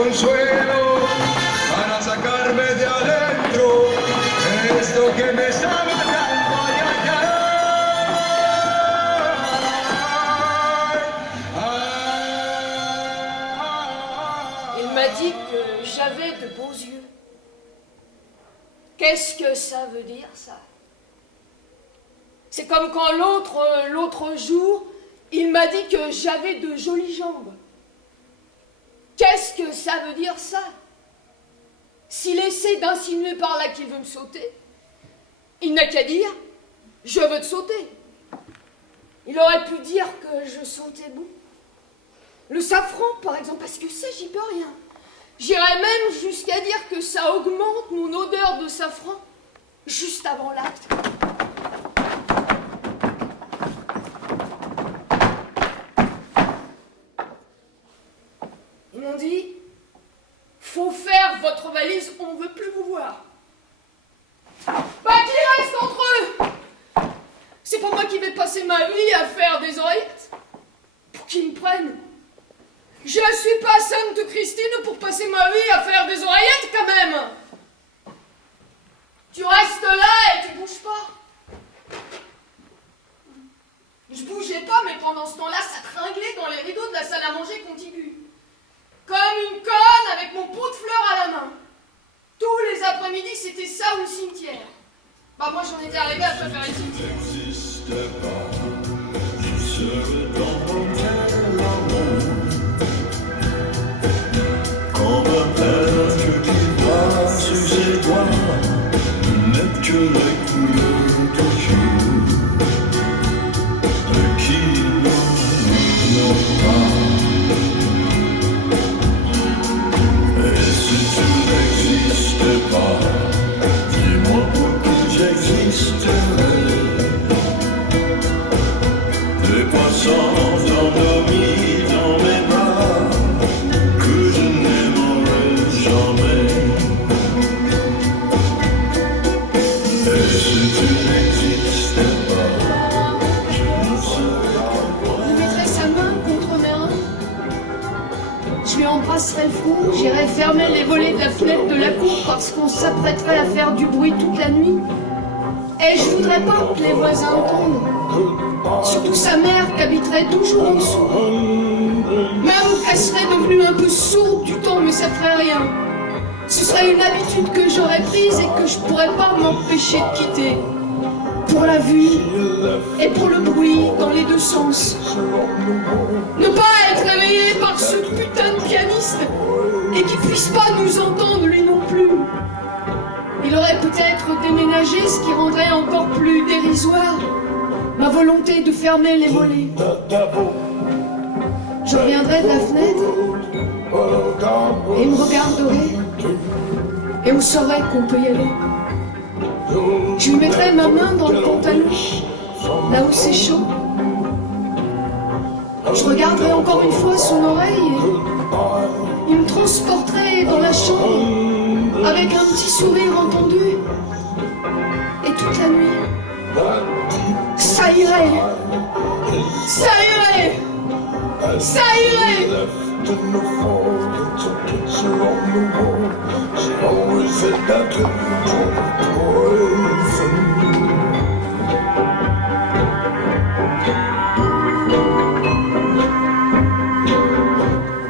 consuelo para sacarme de adentro esto que me está matando. Ay, ay, ay. Il m'a dit que j'avais de beaux yeux. Qu'est-ce que ça veut dire, ça? C'est comme quand l'autre jour, il m'a dit que j'avais de jolies jambes. Qu'est-ce que ça veut dire, ça? S'il essaie d'insinuer par là qu'il veut me sauter, il n'a qu'à dire « je veux te sauter ». Il aurait pu dire que je sentais bon. Le safran, par exemple, parce que ça, j'y peux rien. J'irais même jusqu'à dire que ça augmente mon odeur de safran juste avant l'acte. Ils m'ont dit, faut faire votre valise, on ne veut plus vous voir. Bah, qui reste entre eux? C'est pas moi qui vais passer ma vie à faire des oreillettes. Pour qu'ils me prennent. Je suis pas Sainte Christine pour passer ma vie à faire des oreillettes, quand même. Tu restes là et tu bouges pas. Je bougeais pas, mais pendant ce temps-là, ça tringlait dans les rideaux de la salle à manger contiguë. Comme une conne avec mon pot de fleurs à la main. Tous les après-midi, c'était ça ou le cimetière. Bah moi, j'en étais arrivée à préférer le cimetière. Quand ma perle qui va sur ses doigts n'est que la couleur du jour qui n'en pas. Et si tu n'existais pas, dis-moi pour qui j'existerais. Les poissons endormis dans mes bras que je n'aimerais jamais. Et si tu n'existais pas, je ne serais pas. Il mettrait sa main contre mes reins. Je lui embrasserais le front, j'irais fermer les volets de la fenêtre de la cour parce qu'on s'apprêterait à faire du bruit toute la nuit. Et je voudrais pas que les voisins entendent. Surtout sa mère qui habiterait toujours en dessous. Même qu'elle serait devenue un peu sourde du temps, mais ça ferait rien. Ce serait une habitude que j'aurais prise et que je pourrais pas m'empêcher de quitter. Pour la vue et pour le bruit dans les deux sens. Ne pas être réveillé par ce putain de pianiste et qu'il puisse pas nous entendre lui non plus. Il aurait peut-être déménagé, ce qui rendrait encore plus dérisoire ma volonté de fermer les volets. Je reviendrai de la fenêtre et il me regarderait et on saurait qu'on peut y aller. Je lui mettrais ma main dans le pantalon, là où c'est chaud. Je regarderais encore une fois son oreille et il me transporterait dans la chambre avec un petit sourire entendu. Et toute la nuit, ça irait, ça irait, ça irait.